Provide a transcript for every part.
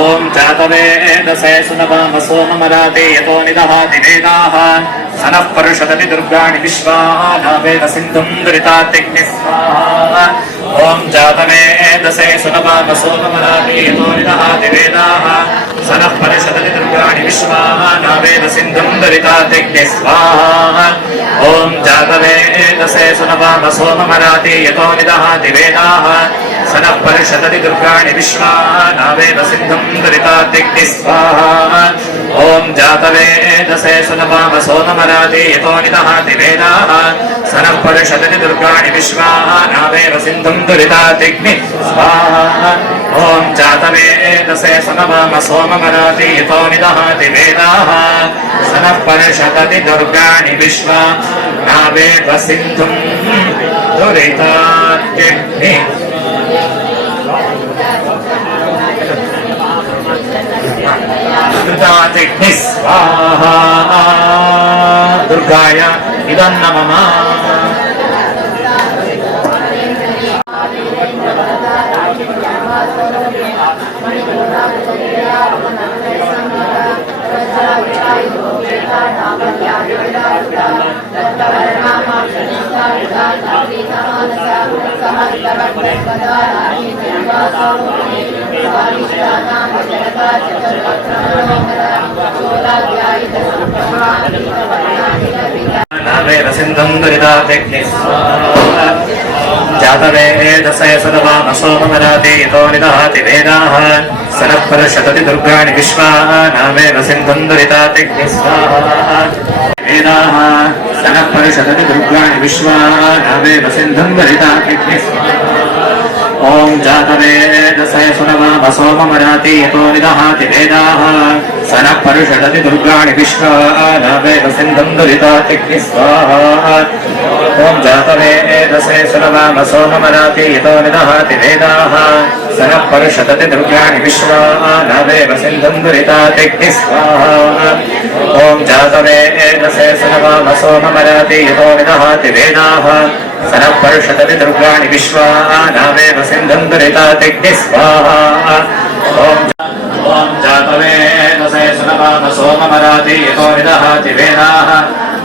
ओम जातवेदसे सुनवाम सोममराते यतो निदहाति वेदाः सनः पर्षदति दुर्गाणि विश्वानावेद सिन्धुं दुरितात्यग्निः स्वाहा ओम जातवेदसे सुनवाम सोममराते यतो निदहाति वेदाः सनः पर्षदति दुर्गाणि विश्वानावेद सिन्धुं दुरितात्यग्निः स्वाहा ओम जातवेदसे सुनवाम सोममराते यतो निदहाति वेदाः सनः पर्षदति दुर्गाणि विश्वानावेद सिन्धुं दुरितात्यग्निः स्वाहा ओम जातवेदसे सुनवाम सोममराते यतो निदहाति वेदाः सनः पर्षदति दुर्गाणि विश्वानावेद सिन्धुं दुरितात्यग्निः स्वाहा ओम जातवेदसे सुनवाम सोममराते यतो निदहाति वेदाः सनः पर्षदति दुर्गाणि विश्वानावेद सिन्धुं दुरितात्यग्निः दुर्गात्यग्निः स्वाहा दुर्गाय इदं नमः जातवेदसे सुनवाम सोममराते यतो निदहाति वेदाः सनः पर्षदति दुर्गाणि विश्वानावेद सिन्धुं दुरितात्यग्निः स्वाहा वेदाः सनः पर्षदति दुर्गाणि विश्वानावेद सिन्धुं दुरितात्यग्निः स्वाहा ॐ जातवेदसे सुनवामसोममराति यतो निदहाति वेदाः स नः परिषदति दुर्गाणि विश्वानावेव सिन्धुम् दुरितातिग्नि स्वाहा ॐ जातवेदसे सुनवामसोममराति यतो निदहाति वेदाः स नः परिषदति दुर्गाणि विश्वानावेव सिन्धुम् दुरितातिग्नि स्वाहा ॐ जातवेदसे सुनवामसोममराति यतो निदहाति वेदाः स नः परिषदति दुर्गाणि विश्वानावेव सिन्धुम् दुरितातिग्नि स्वाहा ॐ जातवेदसे सुनवामसोममराति यतो निदहाति वेदाः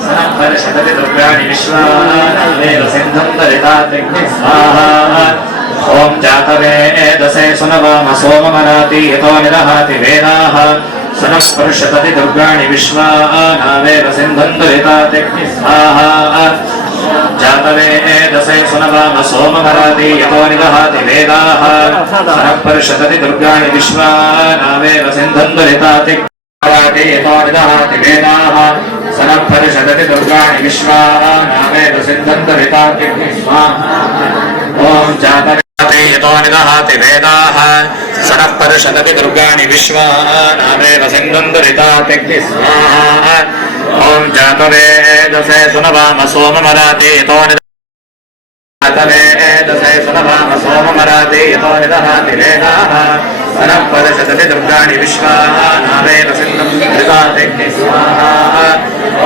स नः परिषदति दुर्गाणि विश्वानावेव सिन्धुम् दुरितातिग्नि स्वाहा ॐ जातवेदसे सुनवामसोममराति यतो निदहाति वेदाः स नः परिषदति दुर्गाणि विश्वानावेव सिन्धुम् दुरितातिग्नि स्वाहा जातवेदसे सुनवामसोममराति यतो निदहाति वेदाः स नः परिषदति दुर्गाणि विश्वानावेव सिन्धुम् दुरितातिग्नि यतो निदहाति वेदाः स नः परिषदति दुर्गाणि विश्वानावेव सिन्धुम् दुरितातिग्नि स्वाहा ॐ जातवेदसे यतो निदहाति वेदाः स नः परिषदति दुर्गाणि विश्वानावेव सिन्धुम् दुरितातिग्नि स्वाहा ॐ जातवेदसे सुनवामसोममराति यतो जातवेदसे सुनवामसोममराति यतो निदहाति वेदाः स नः परिषदति दुर्गाणि विश्वानावेव सिन्धुम् दुरितातिग्नि स्वाहा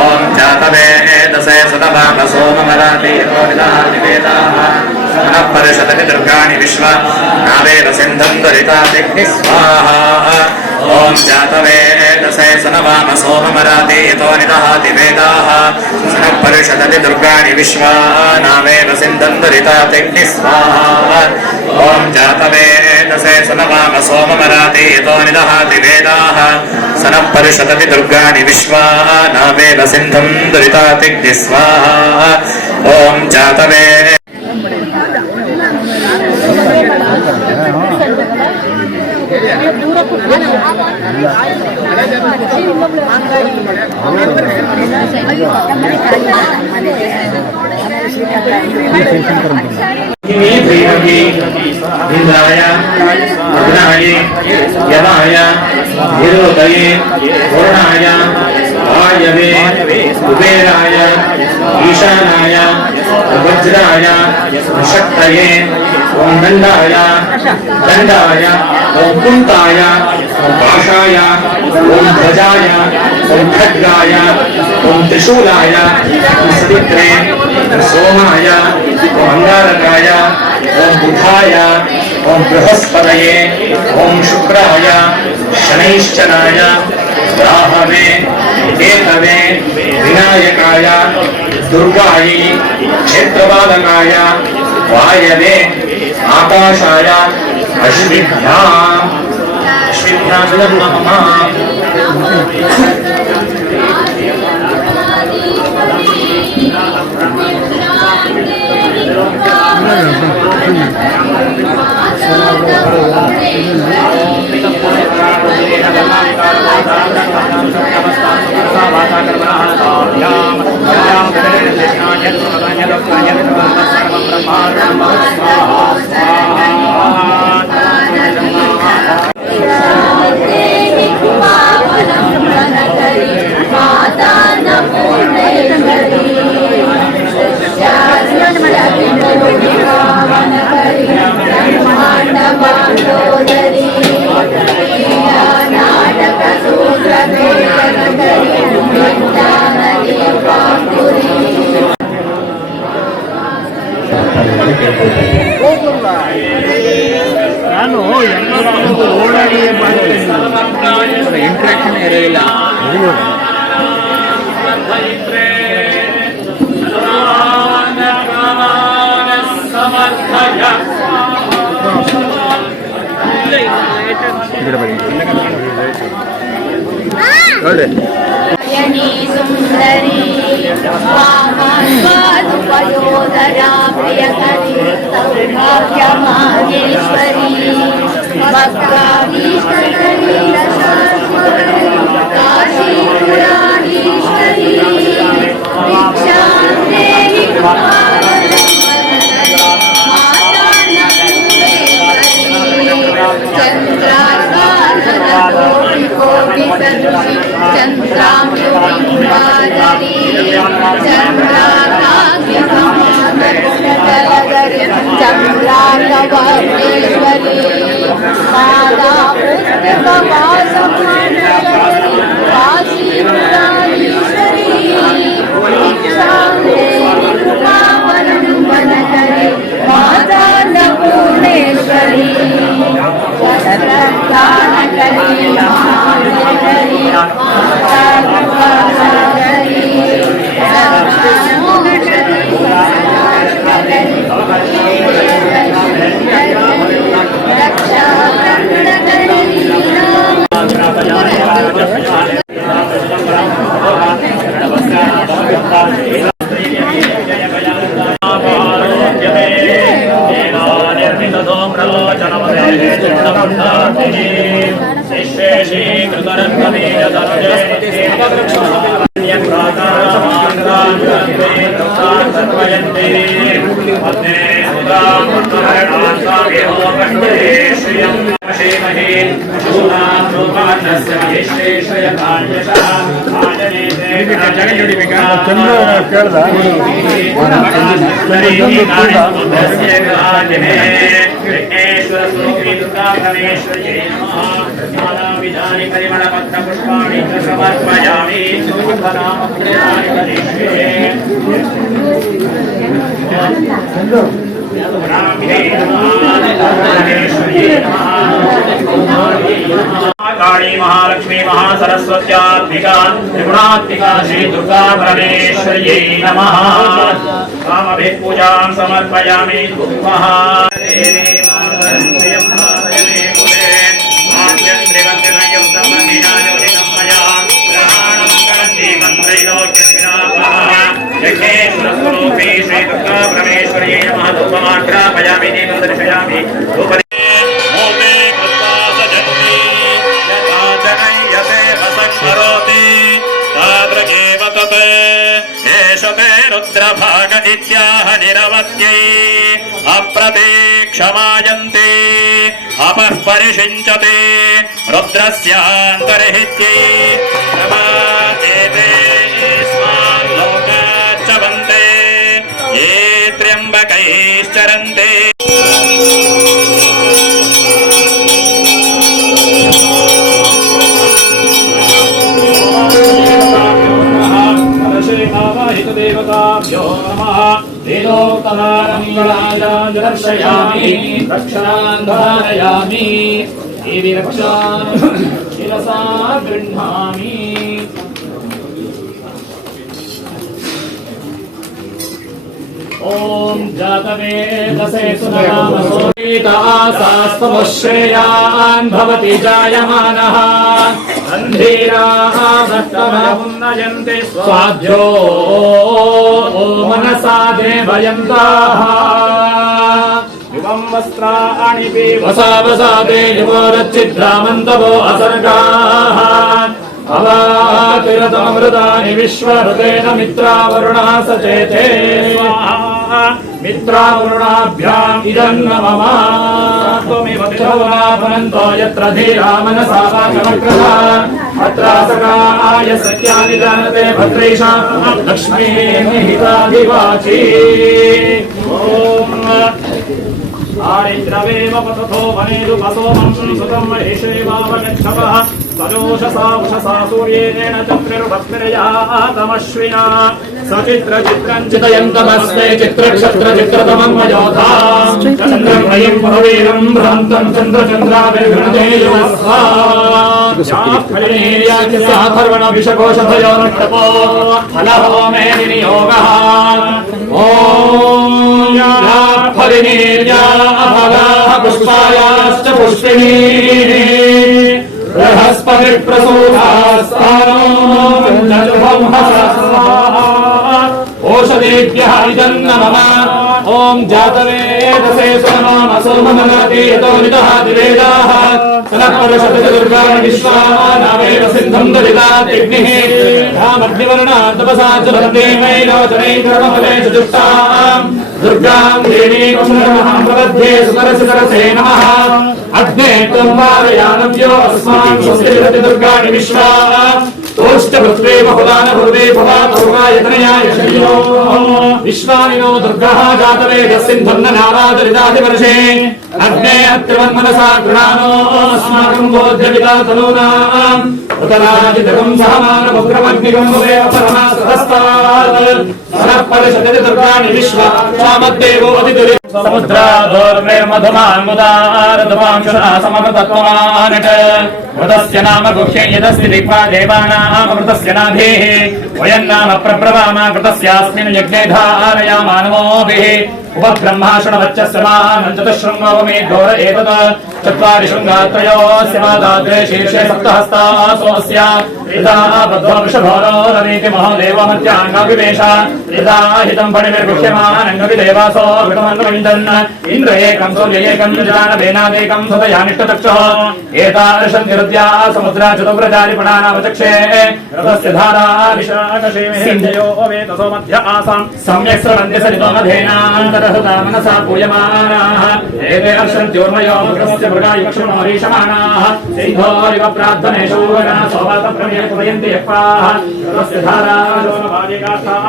ॐ जातवेदसे सुनवामसोममराति यतो निदहाति वेदाः स नः परिषदति दुर्गाणि विश्वानावेव सिन्धुम् दुरितातिग्नि स्वाहा ॐ जातवेदसे सुनवामसोममराति यतो निदहाति वेदाः स नः परिषदति दुर्गाणि विश्वानावेव सिन्धुम् दुरितातिग्नि स्वाहा ॐ जातवेदसे सुनवामसोममराति यतो निदहाति वेदाः स नः परिषदति दुर्गाणि विश्वानावेव सिन्धुम् दुरितातिग्नि स्वाहा ॐ जातवेदसे इंद्राय अग्नाय यमाय निरोधये वरुणाय वायवे कुबेराय ईशानाय वज्राय शक्तये ओम दंडाय ओम कुंताय ओम पाशाय ओम ध्वजाय ओम खड्गाय ओम त्रिशूलाय ओम सवित्रे ओम सोमाय ओम अंगारकाय ओम बुधाय ओम बृहस्पतये ओम शुक्राय शनैश्चराय राहवे केतवे विनायकाय दुर्गायै क्षेत्रपालकाय वायवे आकाशाय अश्विभ्याम् नमः ನಾನು ಓಡಾಡಿ ಇಂಟ್ರಾಕ್ಷನ್ ಇರೋದಿಲ್ಲ. सुंदरी वामास्वादुपयोदरा प्रियकरी सौभाग्यमागेश्वरी भक्ताभीष्टकरी काशीपुराधीश्वरी भिक्षां देहि माता न काली महालक्ष्मी महासरस्वत्यात्मिका त्रिगुणात्मिका श्री दुर्गा परमेश्वर्यै नमः। कामभिः पूजां समर्पयामि। यज्ञेश्वरस्वरूपी श्री दुर्गा परमेश्वर्यै नमः। धूपमाघ्रापयामि दीपं दर्शयामि। रुद्रभागनित्याः निरवत्यै अप्रतीक्षमायन्ते अपः परिषिञ्चते रुद्रस्यान्तर्हित्यै प्रमादेते स्मान् लोकाच्च वन्दे ये त्र्यम्बकैश्चरन्ते। देवताभ्यो नमः। वेदोक्तहारमङ्गलाय दर्शयामि। रक्षान् धारयामि। देवी रक्षान् शिरसा गृह्णामि। ओम जातवेदसे सुनामसोऽस्त्वमुश्रेयान् भवति जायमानः अन्धीराः भक्तमुन्नयन्ति स्वाध्यो मनसा देवयन्ताः युवं वस्त्राणि वसावसादे युवोरच्चिद्रामन्तवो असर्गाः अवातिरतमृतानि विश्वहृतेन मित्रावरुणः सचेते मित्रावरुणाभ्याम् इदन्न मम त्वमेव तिरोनापनन्तो यत्र धीरा मनसा वाचमग्रहा अत्रासकाय सत्यानि जानते भद्रेशा लक्ष्मीः हिताभिवाची। आरिद्रवेव पतथो वनेदुपसोमं सुतं महेशेवावगच्छवः सजोषसा उषसा सूर्येण चक्रिर्भक्तिर्यातमश्विना सचित्रचित्रं चितयन्तमस्ते चित्रक्षत्रचित्रतमं मयोधा चन्द्रं वयं भवेरं भ्रान्तं चन्द्रचन्द्राभिर्घृणते युवस्वा फलिनीर्याख्यसाथर्वणविषकोशभयो नष्टपो फलहो मे विनियोगः। ॐ फलिनीर्या अफलाः पुष्पायाश्च पुष्पिणी बृहस्पतिप्रसूतास्तानो ओषधेभ्यः इदन्न मम। ॐ जातवेदसे सुनामसो मनमति यतो नितः दिवेदाः सनःपरशति दुर्गाणि विश्वानावेव सिन्धुं दलिताग्निः धामग्निवर्णात् तपसा वैलोचनैकमफले च जुष्टाम् दुर्गां देवीं प्रपद्ये सुतरसे नमः। अग्ने त्वं वारयानव्यो अस्मान् स्वस्ति दुर्गाणि विश्वा तोष्टभृत्वे बहुलान भूते भवातोगायतनयाय शय्यो विश्वानिनो दुर्गः जातवेदः सिन्धुर्न नावादरिदाधिवर्षे अग्ने अत्रिवन्मनसा गृणानो अस्माकं बोध्यपिता तनूनाम् उतराजितकं सहमानमुग्रमग्निकं भवेव परमासहस्तात् सरः परिषदति दुर्गाणि विश्वा चामद्देवो अतिदुरि समुद्रादोर्मिर्मधुमान्मुदारधुमांशुनासमकृतत्वमानट मृतस्य नाम गुह्यं यदस्ति दिक्वा देवानामृतस्य नाभिः वयन्नाम प्रब्रवाम कृतस्यास्मिन् यज्ञे धारयामानवोभिः उपब्रह्माशुणवच्चस्यमानं चतुःशृङ्गोमे घोर एतत् चत्वारि शृङ्गात्रयोऽस्य मादाद्रे शीर्षे सप्तहस्तासोऽस्य यदा बद्धो वृषभोरोरनीति महोदेवमत्याङ्गविवेश यदा हितं फणिर्गुह्यमानङ्गविदेवासो घृतमन्वविन्दन् इन्द्र एकं सूर्य एकं जानवेनादेकं सतयानिष्टचक्षुः एतादृशन्तिरुद्या समुद्रा चतुर्व्रजारिपणानावचक्षे रथस्य धारा विशाखशेमिन्द्रयो वेतसो मध्य आसाम् सम्यक् स्रवन्ति सरितो मधेनान्तरहृता मनसा पूयमानाः एते अर्षन्त्योर्मयो मृगस्य मृगायुक्षमरीषमाणाः सिन्धोरिव प्रार्थनेषु गणा सौवातप्रमेय कुर्वन्ति यक्वाः रथस्य धारा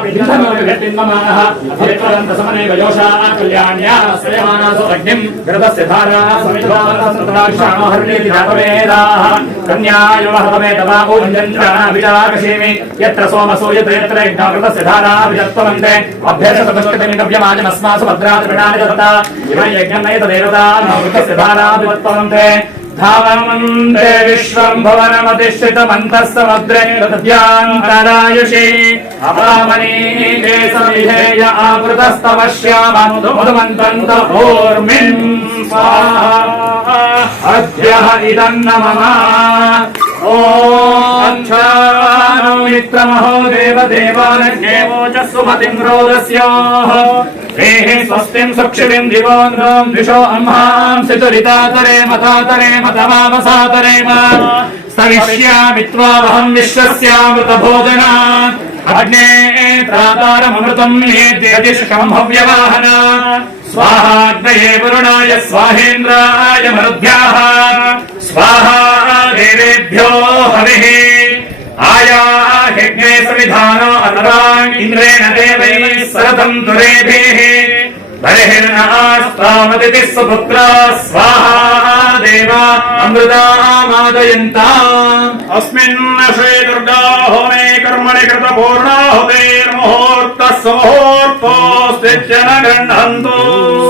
विधिन्नमाः अभिप्रदन्तसमने गयोषा कल्याण्या श्रेयमानासो अग्निम् घृतस्य धारा समिध्वासन्तराक्षाणोहर्णीति जातवेदाः कन्यायुवहतमे तवा ऊञ्जन्त्रणा विचाकशीमि यत्र सोमसूयते यत्र यज्ञाकृतस्य धारा विजत्वन्ते अभ्यर्थतपष्टमिनव्यमाजमस्मासु भद्रादिपिणानि दत्ता इमं यज्ञं नयतदेवता नवृतस्य धारा विजत्वन्ते धावन्ते विश्वं भुवनमधिष्ठितमन्तः समुद्रे हृद्यान्तरायुषि अपामनीते समिधेय आवृतस्तवश्याम मधुमन्तन्त ऊर्मिन् स्वाहा अद्यः इदं नमः ॐ नो मित्रमहो देवदेवानज्ञेवोजस्सुमतिं रोदस्योः देः स्वस्तिं सुक्षितिं दिवोन्द्रों द्विषो अम्हां सितुरितातरेम तातरेम तमामसातरेम स्तविष्यामि त्वावहं विश्वस्यामृतभोजना अग्ने त्रातारमृतं नेद्यदिष्कं हव्यवाहन स्वाहाग्नये वरुणाय स्वाहेन्द्राय मरुद्भ्याः स्वाहा देवेभ्यो हविः आयाह्यज्ञे सविधानो अनरान् इन्द्रेण देवैः सरथं तुरेभिः बर्हिर्नास्तामदितिः सुपुत्रा स्वाहा देवा अमृतामादयन्ताम् अस्मिन् श्री दुर्गा होमे कर्मणि कृतपूर्णाहुतेर्मुहूर्तः सुमुहूर्तोऽस्ति न गृह्णन्तु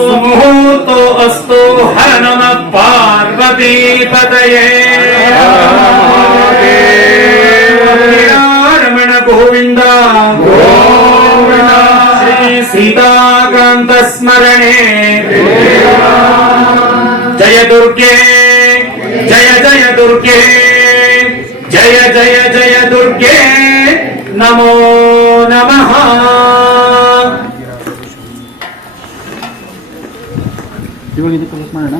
सुमुहूर्तो अस्तु हर नमः पार्वतीपतये रमण गोविन्द गोविन्द श्री सीताकान्त स्मरणे जय दुर्गे जय जय दुर्गे जय जय जय दुर्गे नमो नमः ಇವಾಗ ಇದಕ್ಕೆ ಕ್ಲೋಸ್ ಮಾಡೋಣ.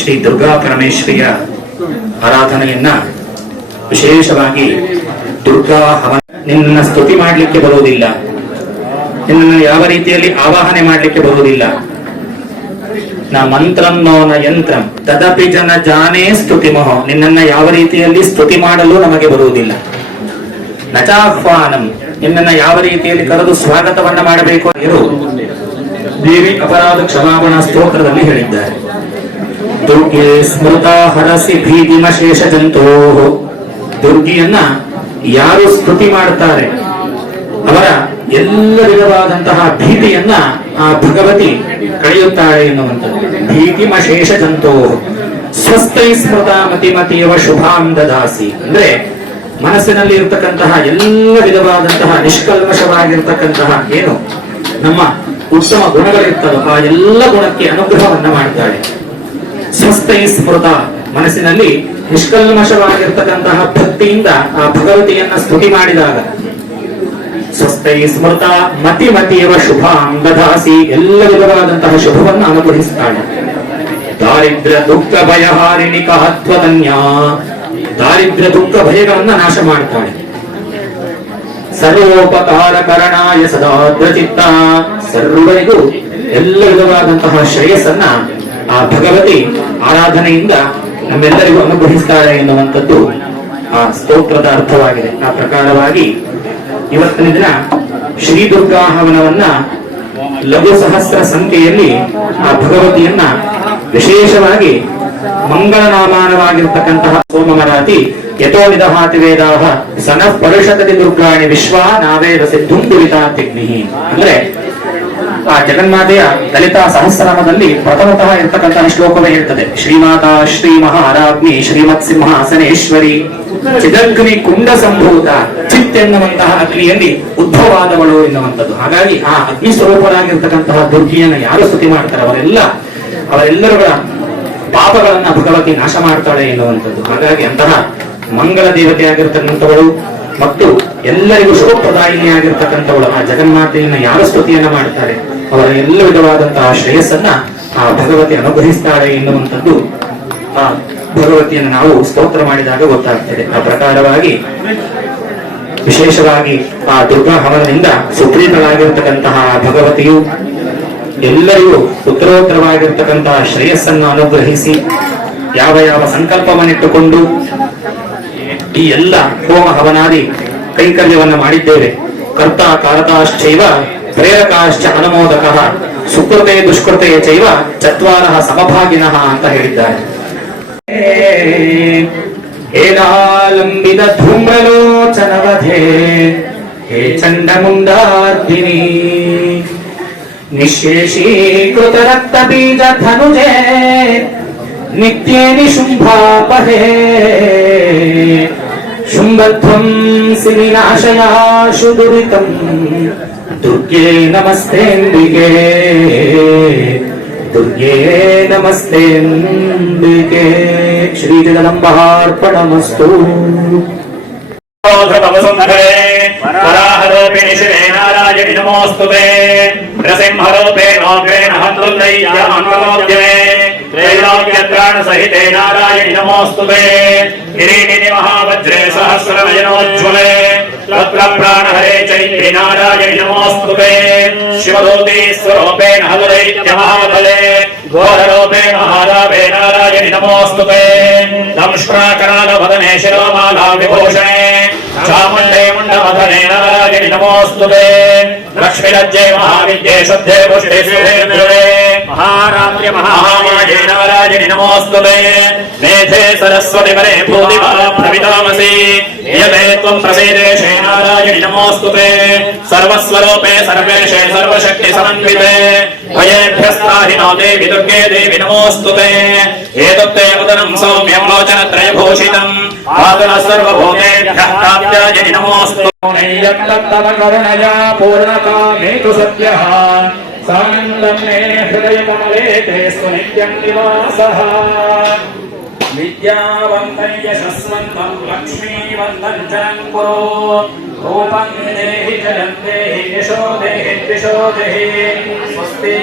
ಶ್ರೀ ದುರ್ಗಾ ಪರಮೇಶ್ವರಿಯ ಆರಾಧನೆಯನ್ನ ವಿಶೇಷವಾಗಿ ದುರ್ಗಾ ಹವನ. ನಿನ್ನ ಸ್ತುತಿ ಮಾಡಲಿಕ್ಕೆ ಬರುವುದಿಲ್ಲ, ನಿನ್ನನ್ನು ಯಾವ ರೀತಿಯಲ್ಲಿ ಆವಾಹನೆ ಮಾಡಲಿಕ್ಕೆ ಬರುವುದಿಲ್ಲ. ನ ಮಂತ್ರಂ ನೋ ನ ಯಂತ್ರಂ ತದಪಿ ಜನ ಜಾನೇ ಸ್ತುತಿಮಃ. ನಿನ್ನನ್ನ ಯಾವ ರೀತಿಯಲ್ಲಿ ಸ್ತುತಿ ಮಾಡಲು ನಮಗೆ ಬರುವುದಿಲ್ಲ. ನಚಾಹ್ವಾನಂ, ನಿನ್ನನ್ನ ಯಾವ ರೀತಿಯಲ್ಲಿ ಕರೆದು ಸ್ವಾಗತವನ್ನ ಮಾಡಬೇಕು ಎಂದು ದೇವಿ ಅಪರಾಧ ಕ್ಷಮಾಪಣಾ ಸ್ತೋತ್ರದಲ್ಲಿ ಹೇಳಿದ್ದಾರೆ. ದುರ್ಗೆ ಸ್ಮೃತ ಹರಸಿ ಭೀತಿಮಶೇಷ ಜಂತೋ. ದುರ್ಗಿಯನ್ನ ಯಾರು ಸ್ತುತಿ ಮಾಡುತ್ತಾರೆ ಅವರ ಎಲ್ಲ ವಿಧವಾದಂತಹ ಭೀತಿಯನ್ನ ಆ ಭಗವತಿ ಕಳೆಯುತ್ತಾಳೆ ಎನ್ನುವಂಥದ್ದು. ಭೀತಿಮಶೇಷ ಜಂತೋ ಸ್ವಸ್ಥೈ ಸ್ಮೃತ ಮತಿಮತಿಯವ ಶುಭಾಂ ದದಾಸಿ. ಅಂದ್ರೆ ಮನಸ್ಸಿನಲ್ಲಿ ಇರತಕ್ಕಂತಹ ಎಲ್ಲ ವಿಧವಾದಂತಹ ನಿಷ್ಕಲ್ಮಶವಾಗಿರ್ತಕ್ಕಂತಹ ಏನು ನಮ್ಮ ಉತ್ತಮ ಗುಣಗಳಿರ್ತವೆ ಆ ಎಲ್ಲ ಗುಣಕ್ಕೆ ಅನುಗ್ರಹವನ್ನ ಮಾಡ್ತಾಳೆ. ಸ್ವಸ್ಥೈ ಸ್ಮೃತ, ಮನಸ್ಸಿನಲ್ಲಿ ನಿಷ್ಕಲ್ಮಶವಾಗಿರ್ತಕ್ಕಂತಹ ಭಕ್ತಿಯಿಂದ ಆ ಭಗವತಿಯನ್ನ ಸ್ತುತಿ ಮಾಡಿದಾಗ ಸ್ವಸ್ಥೈ ಸ್ಮೃತ ಮತಿಮತಿಯವ ಶುಭಾಂ ದದಾಸಿ, ಎಲ್ಲ ವಿಧವಾದಂತಹ ಶುಭವನ್ನು ಅನುಗ್ರಹಿಸ್ತಾಳೆ. ದಾರಿದ್ರ್ಯ ದುಃಖ ಭಯಹಾರಿಣಿ ಕಹತ್ವಧನ್ಯ, ದಾರಿದ್ರ್ಯ ದುಃಖ ಭಯಗಳನ್ನ ನಾಶ ಮಾಡ್ತಾಳೆ. ಸರ್ವೋಪಕಾರ ಕರಣಾಯ ಸದಾದ್ರಚಿತ್ತ, ಸರ್ವರಿಗೂ ಎಲ್ಲ ವಿಧವಾದಂತಹ ಶ್ರೇಯಸ್ಸನ್ನ ಆ ಭಗವತಿ ಆರಾಧನೆಯಿಂದ ನಮ್ಮೆಲ್ಲರಿಗೂ ಅನುಗ್ರಹಿಸ್ತಾಳೆ ಎನ್ನುವಂಥದ್ದು ಆ ಸ್ತೋತ್ರದ ಅರ್ಥವಾಗಿದೆ. ಆ ಪ್ರಕಾರವಾಗಿ ಇವತ್ತಿನ ದಿನ ಶ್ರೀ ದುರ್ಗಾ ಹವನವನ್ನ ಲಘು ಸಹಸ್ರ ಸಂಖ್ಯೆಯಲ್ಲಿ ಆ ಭಗವತಿಯನ್ನ ವಿಶೇಷವಾಗಿ ಮಂಗಳನಾಮಾನವಾಗಿರ್ತಕ್ಕಂತಹ ಸೋಮಮರಾತಿ ಯಥೋ ವಿದಹಾತಿ ವೇದಾಹ ಸನಃ ಪರುಷತತಿ ದುರ್ಗಾಣಿ ವಿಶ್ವ ನಾವೇದ ಸಿದ್ಧುಂ ದುರಿತಾತಿಗ್ನಿ. ಅಂದ್ರೆ ಆ ಜಗನ್ಮಾತೆಯ ಲಲಿತಾ ಸಹಸ್ರನಾಮದಲ್ಲಿ ಪ್ರಥಮತಃ ಇರ್ತಕ್ಕಂತಹ ಶ್ಲೋಕವೇ ಹೇಳ್ತದೆ, ಶ್ರೀಮಾತಾ ಶ್ರೀ ಮಹಾರಾಜ್ಞಿ ಶ್ರೀಮತ್ ಸಿಂಹಾಸನೇಶ್ವರಿ ಚಿದಗ್ನಿ ಕುಂಡ ಸಂಭೂತ ಚಿತ್ ಎನ್ನುವಂತಹ ಅಗ್ನಿಯಲ್ಲಿ ಉದ್ಭವವಾದವಳು ಎನ್ನುವಂಥದ್ದು. ಹಾಗಾಗಿ ಆ ಅಗ್ನಿ ಸ್ವರೂಪರಾಗಿರ್ತಕ್ಕಂತಹ ದುರ್ಗಿಯನ್ನು ಯಾರು ಸ್ತುತಿ ಮಾಡ್ತಾರೆ ಅವರೆಲ್ಲರ ಪಾಪಗಳನ್ನ ಭಗವತಿ ನಾಶ ಮಾಡ್ತಾಳೆ ಎನ್ನುವಂಥದ್ದು. ಹಾಗಾಗಿ ಅಂತಹ ಮಂಗಳ ದೇವತೆಯಾಗಿರ್ತಕ್ಕಂಥವಳು ಮತ್ತು ಎಲ್ಲರಿಗೂ ಶುಭಪ್ರದಾಯಿನಿಯಾಗಿರ್ತಕ್ಕಂಥವಳು ಆ ಜಗನ್ಮಾತೆಯನ್ನ ಯಾರು ಸ್ತುತಿಯನ್ನ ಮಾಡ್ತಾರೆ ಅವರ ಎಲ್ಲ ವಿಧವಾದಂತಹ ಶ್ರೇಯಸ್ಸನ್ನ ಆ ಭಗವತಿ ಅನುಗ್ರಹಿಸ್ತಾಳೆ ಎನ್ನುವಂಥದ್ದು ಆ ಭಗವತಿಯನ್ನು ನಾವು ಸ್ತೋತ್ರ ಮಾಡಿದಾಗ ಗೊತ್ತಾಗ್ತದೆ. ಆ ಪ್ರಕಾರವಾಗಿ ವಿಶೇಷವಾಗಿ ಆ ದುರ್ಗಾ ಹವನದಿಂದ ಸುಪ್ರೀತರಾಗಿರ್ತಕ್ಕಂತಹ ಭಗವತಿಯು ಎಲ್ಲರಿಗೂ ಉತ್ತರೋತ್ತರವಾಗಿರ್ತಕ್ಕಂತಹ ಶ್ರೇಯಸ್ಸನ್ನು ಅನುಗ್ರಹಿಸಿ ಯಾವ ಯಾವ ಸಂಕಲ್ಪವನ್ನಿಟ್ಟುಕೊಂಡು ಈ ಎಲ್ಲ ಹೋಮ ಹವನಾದಿ ಕೈಕರ್ಯವನ್ನ ಮಾಡಿದ್ದೇವೆ. ಕರ್ತ ಕಾರತಾಶ್ಚೈವ ಪ್ರೇರಕಾಶ್ಚ ಅನುಮೋದಕಃ ಸುಕೃತೆ ದುಷ್ಕೃತೆ ಚೈವ ಚತ್ವಾರಃ ಸಮಭಾಗಿನಃ ಅಂತ ಹೇಳಿದ್ದಾರೆ. ಹೇಲಾಲಂಬಿತ ಧೂಮ್ರಲೋಚನವಧೆ ಹೇ ಚಂಡಮುಂಡಾರ್ಧಿನಿ ನಿಶೇಷೀಕೃತ ರಕ್ತ ಬೀಜ ಧನುಜೆ ನಿತ್ಯೇ ನಿಶುಂಭಾಪಹೇ ಶುಂಭಧ್ವಂಸಿ ವಿನಾಶಯಾಶು ದುರಿತಂ ದುರ್ಗೆ ನಮಸ್ತೇಂಬಿಕೆ ದುರ್ಗೆ ನಮಸ್ತೇಂಬಿಕೆ. ಶ್ರೀ ಜಗದಂಬಾರ್ಪಣಮಸ್ತು. ವರಾಹರೂಪಿಣಿ ಶಿವೇ ನಾರಾಯಣಿ ನಮೋಸ್ತುತೇ. ನೃಸಿಂಹರೂಪೇಣೋಗ್ರೇಣ ಹತೃದೈತ್ಯಮನ್ವಮೋದ್ಯಮೇ ತ್ರೈಲೋಕ್ಯತ್ರಾಣ ಸಹಿತೇ ನಾರಾಯಣಿ ನಮೋಸ್ತುತೇ. ಕಿರೀಟಿನಿ ಮಹಾವಜ್ರೇ ಸಹಸ್ರನಯನೋಜ್ವಲೇ ತತ್ರ ಪ್ರಾಣಹರೇ ಚೈತ್ರಿ ನಾರಾಯಣಿ ನಮೋಸ್ತುತೇ. ಶಿವದೂತಿ ಸ್ವರೂಪೇಣ ಹತೃದೈತ್ಯಮಹಾಬಲೇ ಘೋರರೂಪೇಣ ಮಹಾರಾವೇ ನಾರಾಯಣಿ ನಮೋಸ್ತುತೇ. ದಂಷ್ಟ್ರಾಕರಾಲವದನೆ ಶಿರೋಮಾಲಾ ವಿಭೂಷಣೆ ಚಾಮುಂಡೇ ಮುಂಡಮಧನೆ ನಾರಾಯಣಿ ನಮೋಸ್ತುತೇ. ಲಕ್ಷ್ಮೀರಜ್ಜೆ ಮಹಾವಿದ್ಯೆ ಶುದ್ಧೇ ಪುಷ್ಟಿ ಸುಧೇಂದ್ರೇ ಮಹಾರಾತ್ರಿ ಮಹಾಮಾಯೇ ನಾರಾಯಣಿ ನಮೋಸ್ತುತೇ. ಮೇಧೆ ಸರಸ್ವತಿ ವರೆ ಭೂತಿಮಾ ಪ್ರವಿತಾಮಸಿ ಯಮೇ ತ್ವಂ ಪ್ರಸೀದೇಶೇ ನಾರಾಯಣಿ ನಮೋಸ್ತುತೇ. ಸರ್ವಸ್ವರೂಪೇ ಸರ್ವೇಶೇ ಸರ್ವಶಕ್ತಿ ಸಮನ್ವಿತೆ ಭಯೇಭ್ಯಸ್ತಾಹಿನೋ ದೇವಿ ದುರ್ಗೆ ದೇವಿ ನಮೋಸ್ತುತೇ. ಏತತ್ತೇ ಉದರಂ ಸೌಮ್ಯಂ ಲೋಚನತ್ರಯಭೂಷಿತಂ ಆತನ ಸರ್ವಭೂತೇಭ್ಯಃ ಪ್ರಾಪ್ಯಾಯನಿ ನಮೋಸ್ತುತೇ. ತವ ಕರುಣಯಾ ಪೂರ್ಣಕಾಮೇತು ಸತ್ಯಃ ಸಾನಂದಂ ಮೇ ಹೃದಯ ಕಮಲೇ ತೇಸ್ತು ನಿತ್ಯಂ ನಿವಾಸಃ. ವಿದ್ಯಾವಂತಂ ಯಶಸ್ವಂತಂ ಲಕ್ಷ್ಮೀವಂತಂ ಚರಂ ಕುರು ರೂಪಂ ದೇಹಿ ಜಲಂ ದೇಹಿ ಯಶೋ ದೇಹಿ ದ್ವಿಷೋ ದೇಹಿ ಸ್ವಸ್ತಿ.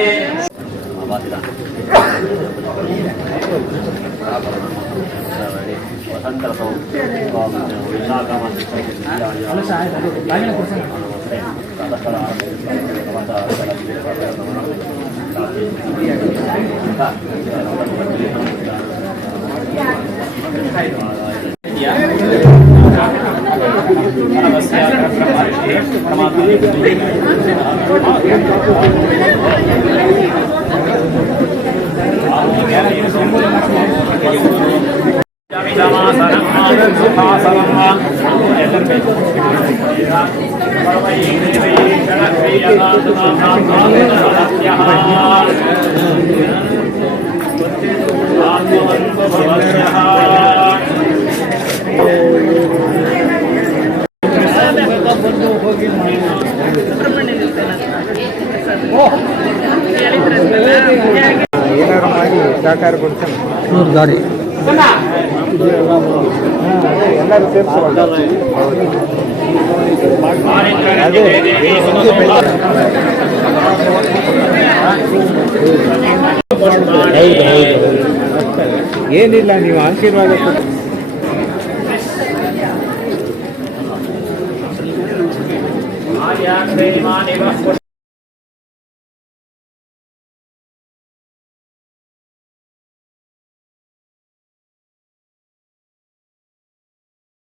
ಏನಾರು ಮಾಡಿ ಸಹಕಾರ ಕೊಡ್ತಾನೆ ನೂರು ಗಾಡಿ ಎಲ್ಲರೂ ಸೇರಿಸುವಾಗ ಏನಿಲ್ಲ ನೀವು ಆಶೀರ್ವಾದ ಕೊಟ್ಟು